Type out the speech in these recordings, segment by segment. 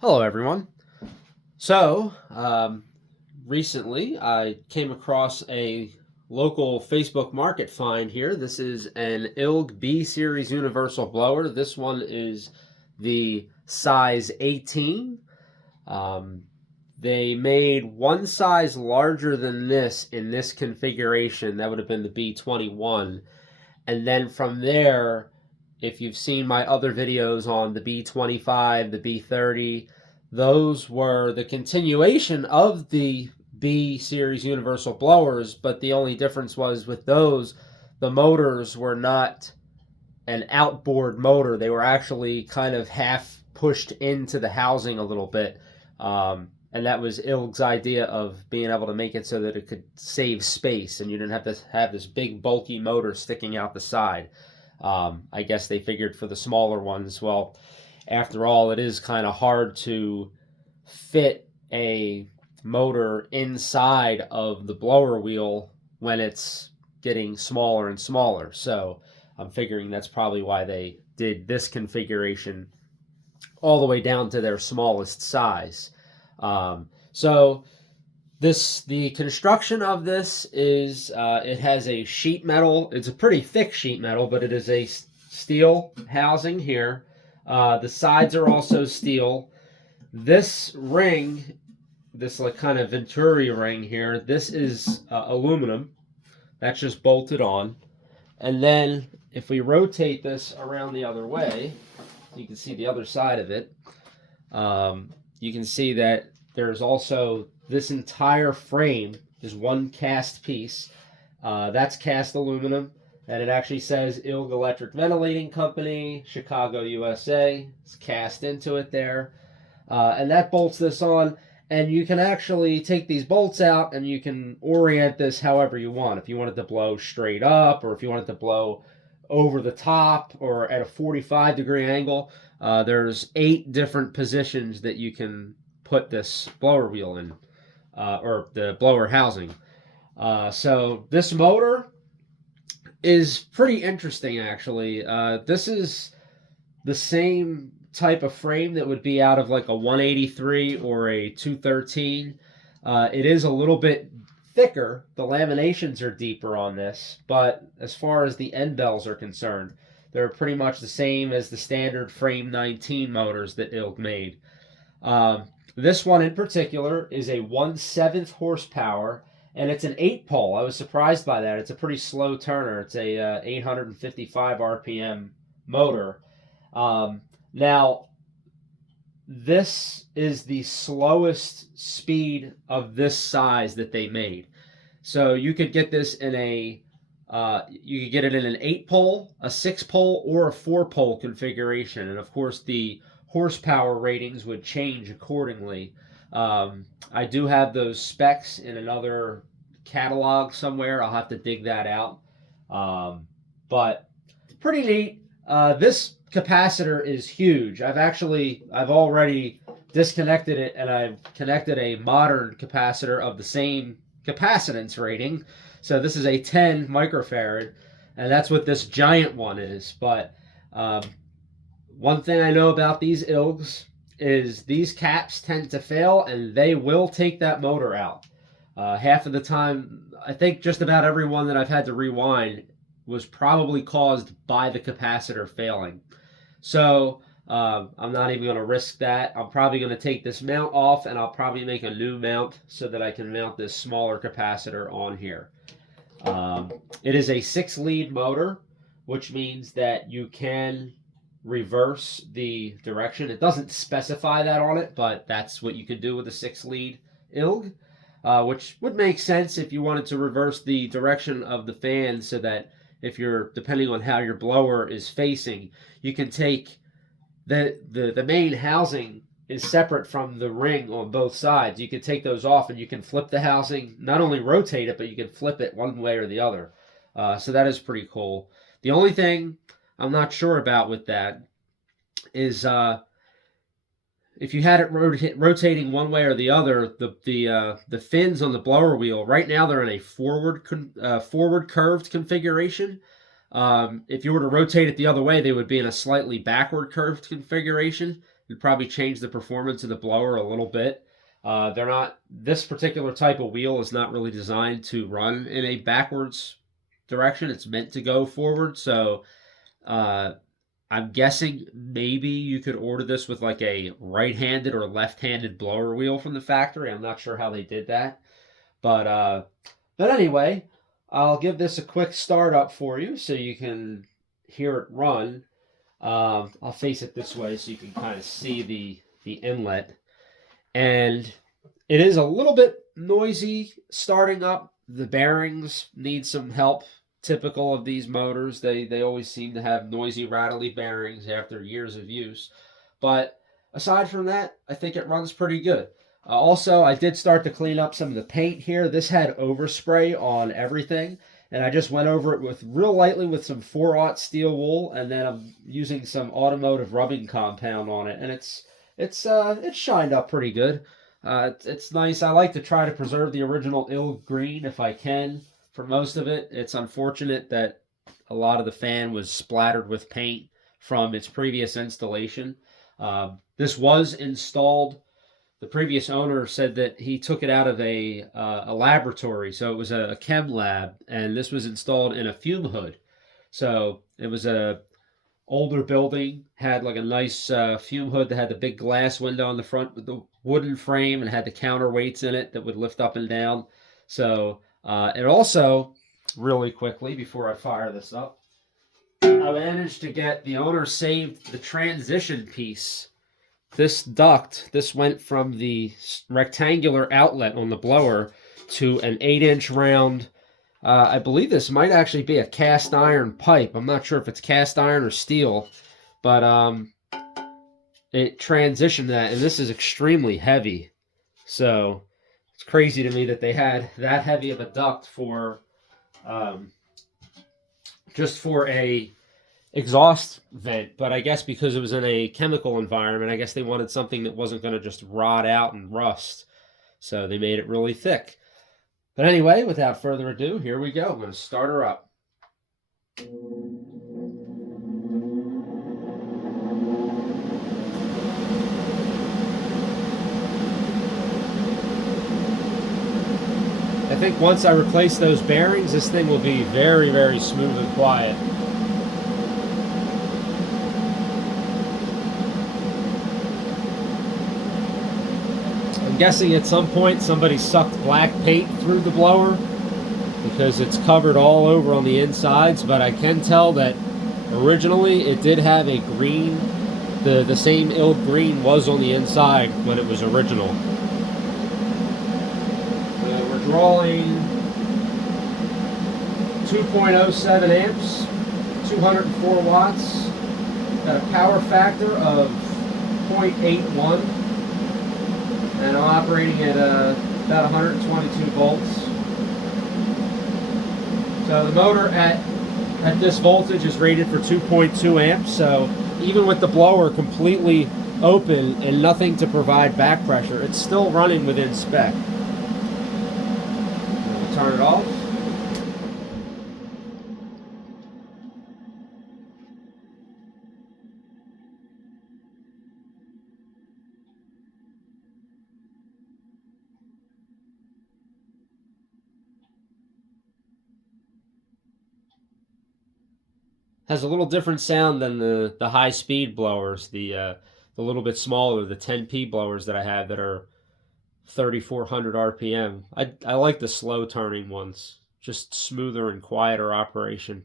Hello, everyone. So, recently I came across a local Facebook market find here. This is an ILG B series universal blower. This one is the size 18. Um, they made one size larger than this in this configuration. That would have been the B21. And then from there, if you've seen my other videos on the B25, the B30, those were the continuation of the B series universal blowers, but the only difference was with those, the motors were not an outboard motor. They were actually kind of half pushed into the housing a little bit. And that was ILG's idea of being able to make it so that it could save space and you didn't have to have this big bulky motor sticking out the side. I guess they figured for the smaller ones, well, after all, it is kind of hard to fit a motor inside of the blower wheel when it's getting smaller and smaller. So I'm figuring that's probably why they did this configuration all the way down to their smallest size. So the construction of this is it has a sheet metal. It's a pretty thick sheet metal, but it is a steel housing here. The sides are also steel. This ring, this like kind of Venturi ring here, this is aluminum. That's just bolted on. And then if we rotate this around the other way, you can see the other side of it. You can see that there's also this entire frame is one cast piece. That's cast aluminum, and it actually says ILG Electric Ventilating Company, Chicago, USA. It's cast into it there, and that bolts this on. And you can actually take these bolts out and you can orient this however you want. If you want it to blow straight up, or if you want it to blow over the top, or at a 45-degree angle, there's 8 different positions that you can put this blower wheel in, or the blower housing. So this motor is pretty interesting, actually. This is the same type of frame that would be out of like a 183 or a 213. It is a little bit thicker. The laminations are deeper on this, but as far as the end bells are concerned, they're pretty much the same as the standard frame 19 motors that ILG made. This one in particular is a 1/7 horsepower, and it's an 8-pole. I was surprised by that. It's a pretty slow turner. It's a 855 RPM motor. Now, this is the slowest speed of this size that they made. So you could get this in you could get it in an 8-pole, a 6-pole, or a 4-pole configuration. And of course, the horsepower ratings would change accordingly. I do have those specs in another catalog somewhere. I'll have to dig that out. But pretty neat. This capacitor is huge. I've already disconnected it, and I've connected a modern capacitor of the same capacitance rating. So this is a 10 microfarad, and that's what this giant one is. But one thing I know about these ILGs is these caps tend to fail, and they will take that motor out. Half of the time, I think just about every one that I've had to rewind was probably caused by the capacitor failing. So I'm not even going to risk that. I'm probably going to take this mount off, and I'll probably make a new mount so that I can mount this smaller capacitor on here. It is a 6-lead motor, which means that you can reverse the direction. It doesn't specify that on it, but that's what you can do with a 6-lead ILG, which would make sense if you wanted to reverse the direction of the fan so that if you're, depending on how your blower is facing, you can take the main housing is separate from the ring on both sides. You can take those off and you can flip the housing, not only rotate it, but you can flip it one way or the other. So that is pretty cool. The only thing I'm not sure about with that is if you had it rotating one way or the other, the fins on the blower wheel right now they're in a forward curved configuration. If you were to rotate it the other way, they would be in a slightly backward curved configuration. It'd probably change the performance of the blower a little bit. They're not, this particular type of wheel is not really designed to run in a backwards direction. It's meant to go forward. So uh, I'm guessing maybe you could order this with like a right-handed or left-handed blower wheel from the factory. I'm not sure how they did that. But anyway, I'll give this a quick start up for you so you can hear it run. I'll face it this way so you can kind of see the inlet. And it is a little bit noisy starting up. The bearings need some help. Typical of these motors, they always seem to have noisy, rattly bearings after years of use. But aside from that, I think it runs pretty good. Also, I did start to clean up some of the paint here. This had overspray on everything, and I just went over it with real lightly with some 4/0 steel wool, and then I'm using some automotive rubbing compound on it, and it's shined up pretty good. It's nice. I like to try to preserve the original ILG green if I can for most of it. It's unfortunate that a lot of the fan was splattered with paint from its previous installation. This was installed. The previous owner said that he took it out of a laboratory, so it was a chem lab, and this was installed in a fume hood. So it was a older building, had like a nice fume hood that had the big glass window in the front with the wooden frame and had the counterweights in it that would lift up and down. So it also, really quickly before I fire this up, I managed to get the owner saved the transition piece. This duct, this went from the rectangular outlet on the blower to an 8-inch round. I believe this might actually be a cast iron pipe. I'm not sure if it's cast iron or steel, but it transitioned that, and this is extremely heavy. So it's crazy to me that they had that heavy of a duct for just for a exhaust vent, but I guess because it was in a chemical environment, I guess they wanted something that wasn't going to just rot out and rust. So they made it really thick. But anyway, without further ado, here we go. I'm going to start her up. I think once I replace those bearings, this thing will be very, very smooth and quiet. I'm guessing at some point somebody sucked black paint through the blower because it's covered all over on the insides, but I can tell that originally it did have a green, the same ILG green was on the inside when it was original. We're drawing 2.07 amps, 204 watts, got a power factor of 0.81. And I'm operating at about 122 volts. So the motor at this voltage is rated for 2.2 amps. So even with the blower completely open and nothing to provide back pressure, it's still running within spec. We'll turn it off. Has a little different sound than the high-speed blowers, the little bit smaller, the 10P blowers that I have that are 3,400 RPM. I like the slow-turning ones, just smoother and quieter operation.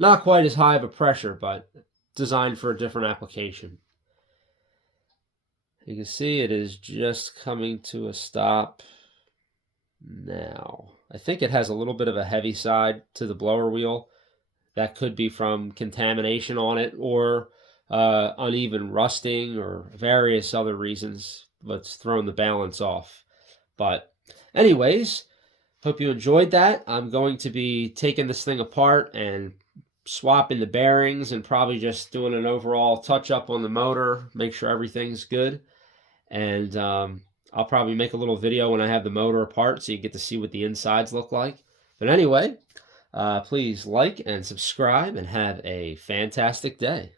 Not quite as high of a pressure, but designed for a different application. You can see it is just coming to a stop now. I think it has a little bit of a heavy side to the blower wheel. That could be from contamination on it or uneven rusting or various other reasons that's thrown the balance off. But anyways, hope you enjoyed that. I'm going to be taking this thing apart and swapping the bearings and probably just doing an overall touch-up on the motor, make sure everything's good. And I'll probably make a little video when I have the motor apart so you get to see what the insides look like. But anyway, please like and subscribe and have a fantastic day.